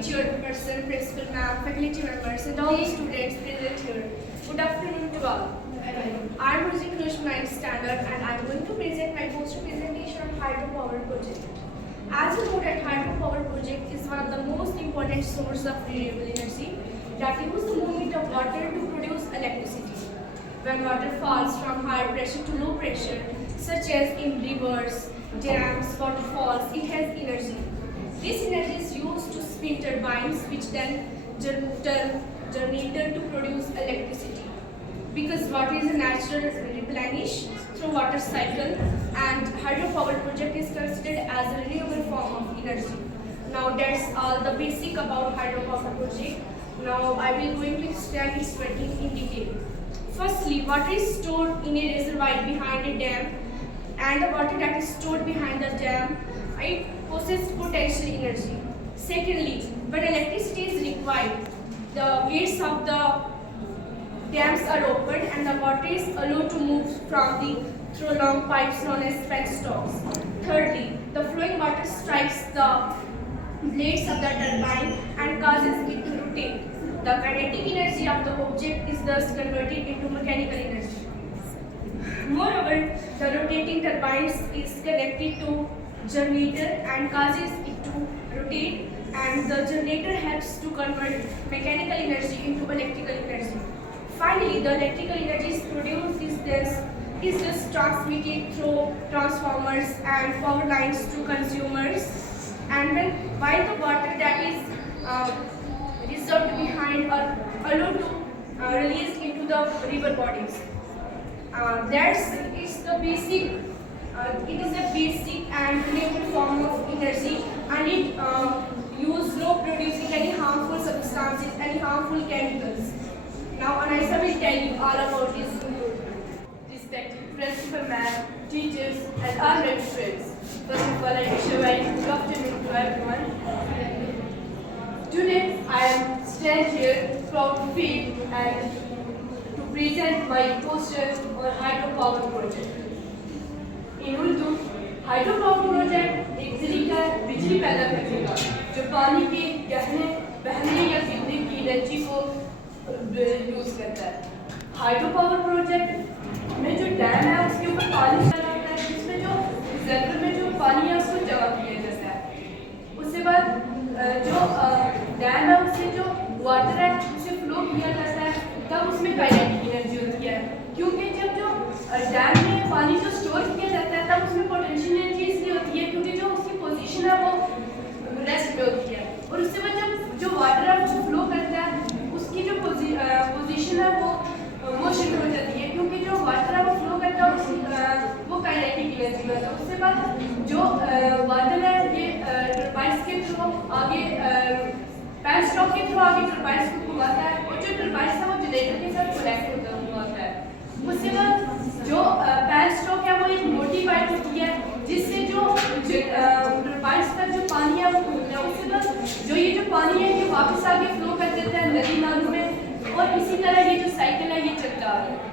chairperson, principal ma'am, faculty members, and all the students present here. Good afternoon to all. I am Rosie Krush, 9th standard, and I am going to present my poster presentation on hydropower project. As you know that hydropower project is one of the most important sources of renewable energy that use the movement of water to produce electricity. When water falls from high pressure to low pressure, such as in rivers, dams, waterfalls, it has energy. This energy is used to spin turbines, which then turn generator to produce electricity. Because water is a natural replenish through water cycle, and hydropower project is considered as a renewable form of energy. Now that's all the basic about hydropower project. Now I will going to explain its working in detail. Firstly, water is stored in a reservoir behind a dam, and the water that is stored behind the dam, it possesses potential energy. Secondly, when electricity is required, the gates of the dams are opened and the water is allowed to move through long pipes known as penstocks. Thirdly, the flowing water strikes the blades of the turbine and causes it to rotate. The kinetic energy of the object is thus converted into mechanical energy. Moreover, the rotating turbines is connected to generator and causes it to rotate, and the generator helps to convert mechanical energy into electrical energy. Finally, the electrical energy is produced is just transmitted through transformers and power lines to consumers, and while the water that is reserved behind are allowed to release into the river bodies. It is a basic and renewable form of energy, and it uses no producing any harmful substances, any harmful chemicals. Now Anisa will tell you all about this. Respected principal ma'am, teachers, and all my friends. First of all, I wish a very good afternoon to everyone. Today, I am stand here proud to feel and to present my poster on hydropower project. In Urdu, hydropower project एक तरीका है बिजली पैदा करने का जो पानी के बहने या गिरने की एनर्जी को यूज करता है. हाइड्रोपावर प्रोजेक्ट में जो डैम है उसके ऊपर पानी चला होता है, जिसमें जो रिजर्वर में जो पानी है उसको जमा किया जाता है. उसके बाद जो डैम है उससे जो वाटर है उसे फ्लो किया जाता है, तब उसमें काइनेटिक एनर्जी होती है. क्योंकि जब जो डैम में पानी जो स्टोर किया जाता है तब उसमें पोटेंशियल एनर्जी इसलिए होती है क्योंकि जो उसकी पोजीशन है वो रेस्ट पे होती है, और उसके बाद जब जो वाटर है वो फ्लो करता है उसकी जो पोजीशन है वो मोशन हो जाती है, क्योंकि जो वाटर है वो फ्लो करता है वो काइनेटिक एनर्जी होता है. उसके बाद जो वाटर है ये टर्बाइन्स के थ्रू आगे पेनस्टॉक के थ्रू आगे टर्बाइन्स को घुमाता है, और जो टर्बाइन्स है वो जनरेटर के साथ कनेक्ट होता है. उसके बाद जो पेनस्टॉक है वो एक मोटी पाइप होती है जिससे जो टर्बाइन्स का जो पानी है वो घूमता है. उसके बाद जो ये जो पानी है ये वापस आगे फ्लो कर देता है नदी नालों में, और इसी तरह ये जो साइकिल है ये चलता है.